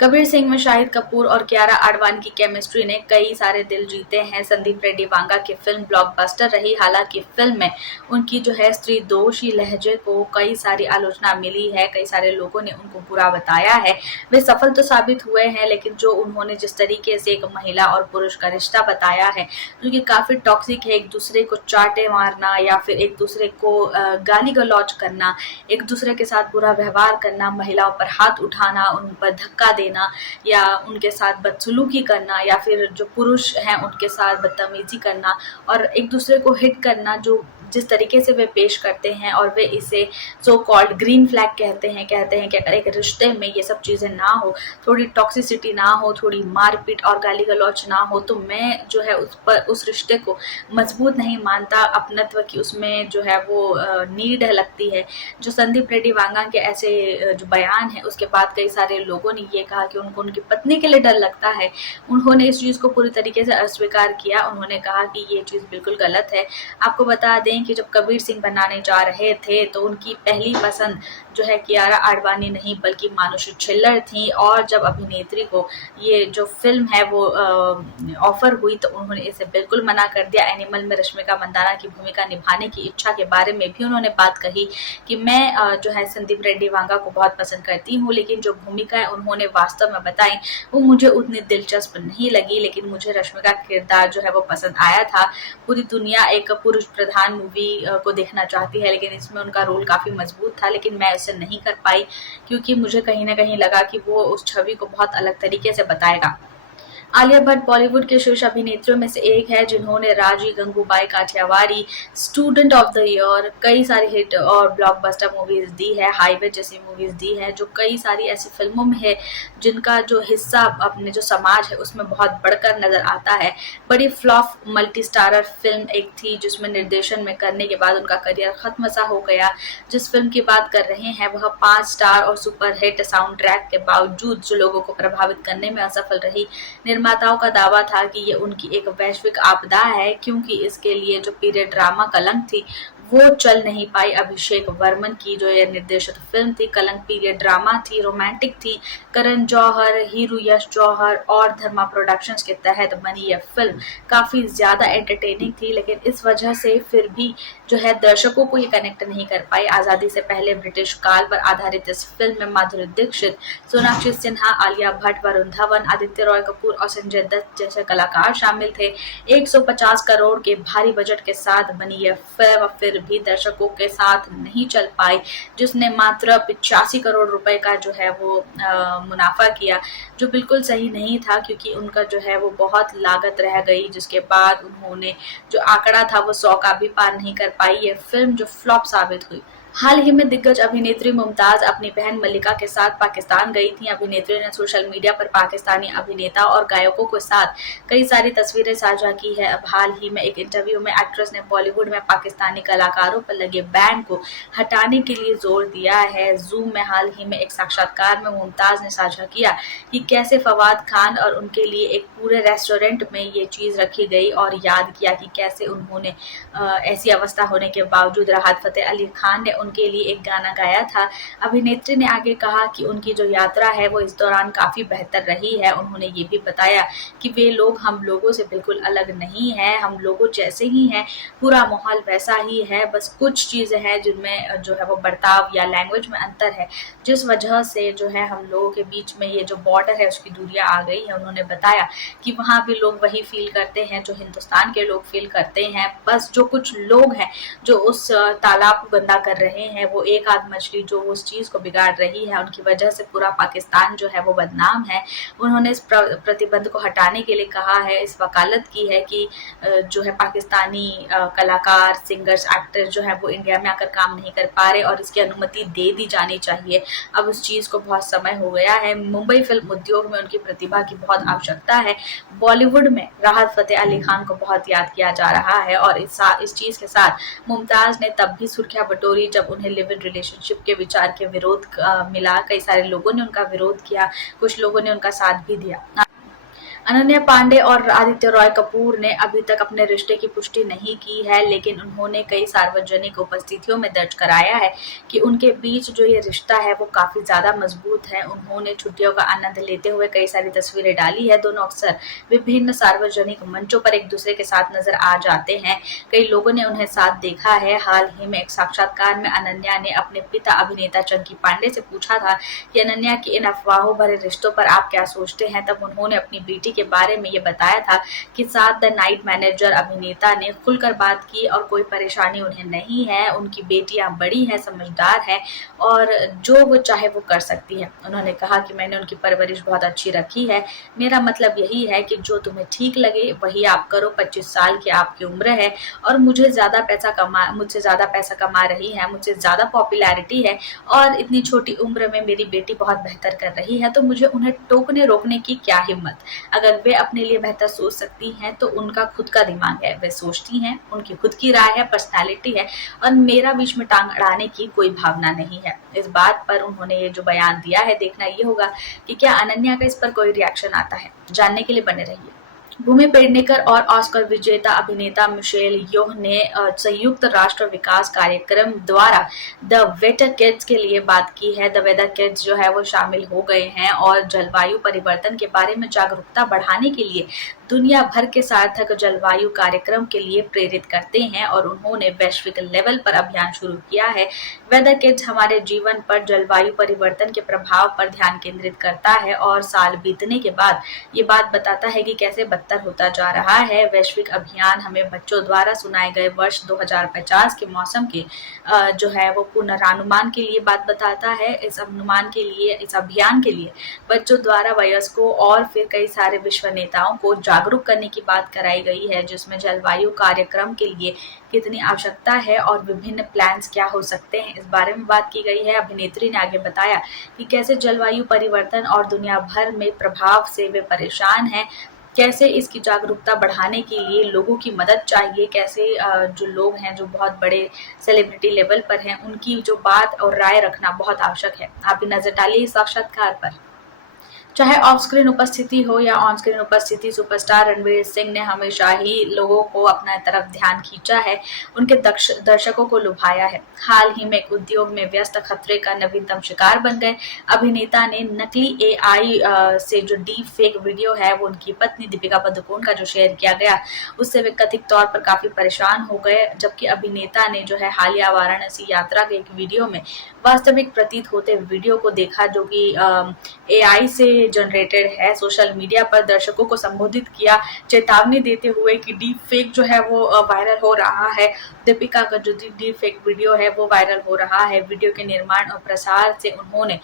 कबीर सिंह में शाहिद कपूर और कियारा आडवाणी की केमिस्ट्री ने कई सारे दिल जीते हैं। संदीप रेड्डी वांगा की फिल्म ब्लॉकबस्टर रही। हालांकि फिल्म में उनकी जो है स्त्री दोषी लहजे को कई सारी आलोचना मिली है, कई सारे लोगों ने उनको बुरा बताया है। वे सफल तो साबित हुए हैं, लेकिन जो उन्होंने जिस तरीके से एक महिला और पुरुष का रिश्ता बताया है जो कि काफी टॉक्सिक है, एक दूसरे को चाटे मारना या फिर एक दूसरे को गाली गलौज करना, एक दूसरे के साथ बुरा व्यवहार करना, महिलाओं पर हाथ उठाना, उन पर धक्का देना या उनके साथ बदसलूकी करना या फिर जो पुरुष हैं उनके साथ बदतमीजी करना और एक दूसरे को हिट करना, जो जिस तरीके से वे पेश करते हैं और वे इसे सो कॉल्ड ग्रीन फ्लैग कहते हैं कि अगर एक रिश्ते में ये सब चीज़ें ना हो, थोड़ी टॉक्सिसिटी ना हो, थोड़ी मारपीट और गाली गलौच ना हो, तो मैं जो है उस रिश्ते को मजबूत नहीं मानता। अपनत्व की उसमें जो है वो नीड लगती है। जो संदीप रेड्डी वांगा के ऐसे जो बयान है उसके बाद कई सारे लोगों ने ये कहा कि उनको उनकी पत्नी के लिए डर लगता है। उन्होंने इस चीज़ को पूरी तरीके से अस्वीकार किया। उन्होंने कहा कि ये चीज़ बिल्कुल गलत है। आपको बता दें कि जब कबीर सिंह बनाने जा रहे थे तो उनकी पहली पसंद जो है कियारा आडवाणी नहीं बल्कि मानुषी छिल्लर थी, और जब अभिनेत्री को ये जो फिल्म है वो ऑफर हुई तो उन्होंने इसे बिल्कुल मना कर दिया। एनिमल में रश्मिका मंदाना की भूमिका निभाने की इच्छा के बारे में भी उन्होंने बात कही कि मैं जो है संदीप रेड्डी वांगा को बहुत पसंद करती हूँ, लेकिन जो भूमिका है उन्होंने वास्तव में बताई वो मुझे उतनी दिलचस्प नहीं लगी, लेकिन मुझे रश्मिका का किरदार जो है वो पसंद आया था। पूरी दुनिया एक पुरुष प्रधान मूवी को देखना चाहती है, लेकिन इसमें उनका रोल काफ़ी मजबूत था, लेकिन मैं उसे नहीं कर पाई क्योंकि मुझे कहीं ना कहीं लगा कि वो उस छवि को बहुत अलग तरीके से बताएगा। आलिया भट्ट बॉलीवुड के शीर्ष अभिनेत्रियों में से एक है जिन्होंने Raazi, Gangubai Kathiawadi, student of the year, कई सारी हिट और ब्लॉकबस्टर मूवीज दी है, हाईवे जैसी मूवीज दी है, जो कई सारी ऐसी फिल्मों में है जिनका जो हिस्सा अपने जो समाज है उसमें बहुत बढ़कर नजर आता है। बड़ी फ्लॉप मल्टी स्टारर फिल्म एक थी जिसमें निर्देशन में करने के बाद उनका करियर खत्म सा हो गया। जिस फिल्म की बात कर रहे हैं वह 5 स्टार और सुपर हिट साउंड ट्रैक के बावजूद जो लोगों को प्रभावित करने में असफल रही। निर्माताओं का दावा था कि ये उनकी एक वैश्विक आपदा है क्योंकि इसके लिए जो पीरियड ड्रामा कलंक थी वो चल नहीं पाई। अभिषेक वर्मन की जो ये निर्देशित फिल्म थी कलंक पीरियड ड्रामा थी, रोमांटिक थी। करण जौहर, हीरू यश जौहर और धर्मा प्रोडक्शंस के तहत बनी यह फिल्म काफी ज्यादा एंटरटेनिंग थी, लेकिन इस वजह से फिर भी जो है दर्शकों को ये कनेक्ट नहीं कर पाई। आजादी से पहले ब्रिटिश काल पर आधारित इस फिल्म में माधुरी दीक्षित, सोनाक्षी सिन्हा, आलिया भट्ट, वरुण धवन, आदित्य रॉय कपूर और संजय दत्त जैसे कलाकार शामिल थे। 150 करोड़ के भारी बजट के साथ बनी यह फिल्म फिर भी दर्शकों के साथ नहीं चल पाई, जिसने मात्र 85 करोड़ रुपए का जो है वो मुनाफा किया, जो बिल्कुल सही नहीं था क्योंकि उनका जो है वो बहुत लागत रह गई, जिसके बाद उन्होंने जो आंकड़ा था वो 100 का भी पार नहीं कर पाई। यह फिल्म जो फ्लॉप साबित हुई। हाल ही में दिग्गज अभिनेत्री मुमताज अपनी बहन मल्लिका के साथ पाकिस्तान गई थी। अभिनेत्री ने सोशल मीडिया पर पाकिस्तानी अभिनेता और गायकों के साथ कई सारी तस्वीरें साझा की है। अब हाल ही में एक इंटरव्यू में एक्ट्रेस ने बॉलीवुड में पाकिस्तानी कलाकारों पर लगे बैन को हटाने के लिए जोर दिया है। जूम में हाल ही में एक साक्षात्कार में मुमताज ने साझा किया कि कैसे फवाद खान और उनके लिए एक पूरे रेस्टोरेंट में ये चीज रखी गई और याद किया कि कैसे उन्होंने ऐसी अवस्था होने के बावजूद राहत फतेह अली खान ने उनके लिए एक गाना गाया था। अभिनेत्री ने आगे कहा कि उनकी जो यात्रा है वो इस दौरान काफी बेहतर रही है। उन्होंने ये भी बताया कि वे लोग हम लोगों से बिल्कुल अलग नहीं है, हम लोगों जैसे ही हैं, पूरा माहौल वैसा ही है, बस कुछ चीजें हैं जिनमें जो है वो बर्ताव या लैंग्वेज में अंतर है, जिस वजह से जो है हम लोगों के बीच में ये जो बॉर्डर है उसकी दूरियां आ गई है। उन्होंने बताया कि वहाँ भी लोग वही फील करते हैं जो हिंदुस्तान के लोग फील करते हैं, बस जो कुछ लोग हैं जो उस तालाब को गंदा कर रहे हैं, वो एक आध मछली जो उस चीज को बिगाड़ रही है, उनकी वजह से पूरा पाकिस्तान जो है वो बदनाम है। उन्होंने इस प्रतिबंध को हटाने के लिए कहा है, इस वकालत की है कि जो है पाकिस्तानी कलाकार, सिंगर्स, एक्टर्स जो है वो इंडिया में आकर काम नहीं कर पा रहे और इसकी अनुमति दे दी जानी चाहिए। अब उस चीज को बहुत समय हो गया है। मुंबई फिल्म उद्योग में उनकी प्रतिभा की बहुत आवश्यकता है। बॉलीवुड में राहत फतेह अली खान को बहुत याद किया जा रहा है और इस चीज के साथ मुमताज ने तब भी सुर्खियां बटोरी जब उन्हें लिव इन रिलेशनशिप के विचार के विरोध मिला। कई सारे लोगों ने उनका विरोध किया, कुछ लोगों ने उनका साथ भी दिया। अनन्या पांडे और आदित्य रॉय कपूर ने अभी तक अपने रिश्ते की पुष्टि नहीं की है, लेकिन उन्होंने कई सार्वजनिक उपस्थितियों में दर्ज कराया है कि उनके बीच जो ये रिश्ता है वो काफी ज्यादा मजबूत है। उन्होंने छुट्टियों का आनंद लेते हुए कई सारी तस्वीरें डाली है। दोनों अक्सर विभिन्न सार्वजनिक मंचों पर एक दूसरे के साथ नजर आ जाते हैं। कई लोगों ने उन्हें साथ देखा है। हाल ही में एक साक्षात्कार में अनन्या ने अपने पिता अभिनेता चंकी पांडे से पूछा था कि अनन्या की इन अफवाहों भरे रिश्तों पर आप क्या सोचते हैं। तब उन्होंने अपनी बेटी के बारे में ये बताया था कि साथ द नाइट मैनेजर अभिनेता ने खुलकर बात की और कोई परेशानी उन्हें नहीं है। उनकी बेटियां बड़ी हैं, समझदार हैं और जो वो चाहे वो कर सकती है। उन्होंने कहा कि मैंने उनकी परवरिश बहुत अच्छी रखी है। मेरा मतलब यही है कि जो तुम्हें ठीक लगे वही आप करो। 25 साल की आपकी उम्र है और मुझसे ज्यादा पैसा कमा रही है, मुझसे ज्यादा पॉपुलैरिटी है और इतनी छोटी उम्र में मेरी बेटी बहुत बेहतर कर रही है, तो मुझे उन्हें टोकने रोकने की क्या हिम्मत। अगर वे अपने लिए बेहतर सोच सकती हैं तो उनका खुद का दिमाग है, वे सोचती हैं, उनकी खुद की राय है, पर्सनैलिटी है और मेरा बीच में टांग अड़ाने की कोई भावना नहीं है। इस बात पर उन्होंने ये जो बयान दिया है, देखना ये होगा कि क्या अनन्या का इस पर कोई रिएक्शन आता है। जानने के लिए बने रहिए। भूमि पेडनेकर और ऑस्कर विजेता अभिनेता मिशेल योह ने संयुक्त राष्ट्र विकास कार्यक्रम द्वारा द वेटर किड्स के लिए बात की है। द वेदर किड्स जो है वो शामिल हो गए हैं और जलवायु परिवर्तन के बारे में जागरूकता बढ़ाने के लिए दुनिया भर के सार्थक जलवायु कार्यक्रम के लिए प्रेरित करते हैं और उन्होंने वैश्विक लेवल पर अभियान शुरू किया है। वेदर किड्स हमारे जीवन पर जलवायु परिवर्तन के प्रभाव पर ध्यान केंद्रित करता है और साल बीतने के बाद ये बात बताता है कि कैसे बदतर होता जा रहा है। वैश्विक अभियान हमें बच्चों द्वारा सुनाए गए वर्ष 2050 के मौसम के जो है वो पुनरानुमान के लिए बात बताता है। इस अभियान के लिए बच्चों द्वारा वयस्कों और फिर कई सारे विश्व नेताओं को जागरूक करने की बात कराई गई है, जिसमें जलवायु कार्यक्रम के लिए कितनी आवश्यकता है और विभिन्न प्लान्स क्या हो सकते हैं, इस बारे में बात की गई है। अभिनेत्री ने आगे बताया कि कैसे जलवायु परिवर्तन और दुनिया भर में प्रभाव से वे परेशान हैं, कैसे इसकी जागरूकता बढ़ाने के लिए लोगों की मदद चाहिए, कैसे जो लोग हैं जो बहुत बड़े सेलिब्रिटी लेवल पर हैं उनकी जो बात और राय रखना बहुत आवश्यक है। आप भी नजर डालिए इस साक्षात्कार पर। चाहे ऑफ स्क्रीन उपस्थिति हो या ऑन स्क्रीन उपस्थिति, सुपरस्टार रणवीर सिंह ने हमेशा ही लोगों को अपना तरफ ध्यान खींचा है, उनके दर्शकों को लुभाया है। हाल ही में उद्योग में व्यस्त खतरे का नवीनतम शिकार बन गए। अभिनेता ने नकली एआई से जो डीप फेक वीडियो है वो उनकी पत्नी दीपिका पादुकोण का जो शेयर किया गया उससे वे कथित तौर पर काफी परेशान हो गए। जबकि अभिनेता ने जो है हालिया वाराणसी यात्रा के एक वीडियो में वास्तविक प्रतीत होते वीडियो को देखा जो कि एआई से जनरेटेड है। सोशल मीडिया पर दर्शकों को संबोधित किया, चेतावनी देते हुए कि डीप फेक जो है वो वायरल हो रहा है। दीपिका का जो डीप फेक वीडियो है वो वायरल हो रहा है। वीडियो के निर्माण और प्रसार से उन्होंने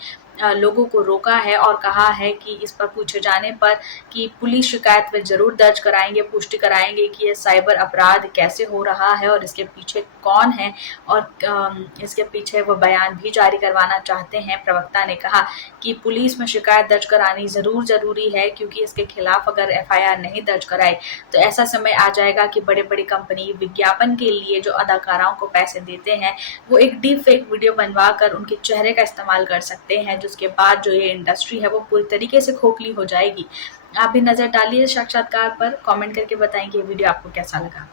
लोगों को रोका है और कहा है कि इस पर पूछे जाने पर कि पुलिस शिकायत वे जरूर दर्ज कराएंगे, पुष्टि कराएंगे कि यह साइबर अपराध कैसे हो रहा है और इसके पीछे कौन है और इसके पीछे वो बयान भी जारी करवाना चाहते हैं। प्रवक्ता ने कहा कि पुलिस में शिकायत दर्ज करानी जरूर जरूरी है, क्योंकि इसके खिलाफ अगर एफआईआर नहीं दर्ज कराए तो ऐसा समय आ जाएगा कि बड़े बड़ी कंपनी विज्ञापन के लिए जो अदाकाराओं को पैसे देते हैं वो एक डीप फेक वीडियो बनवा कर उनके चेहरे का इस्तेमाल कर सकते हैं, जिसके बाद जो ये इंडस्ट्री है वो पूरी तरीके से खोखली हो जाएगी। आप भी नजर डालिए साक्षात्कार पर, कमेंट करके बताएं कि ये वीडियो आपको कैसा लगा।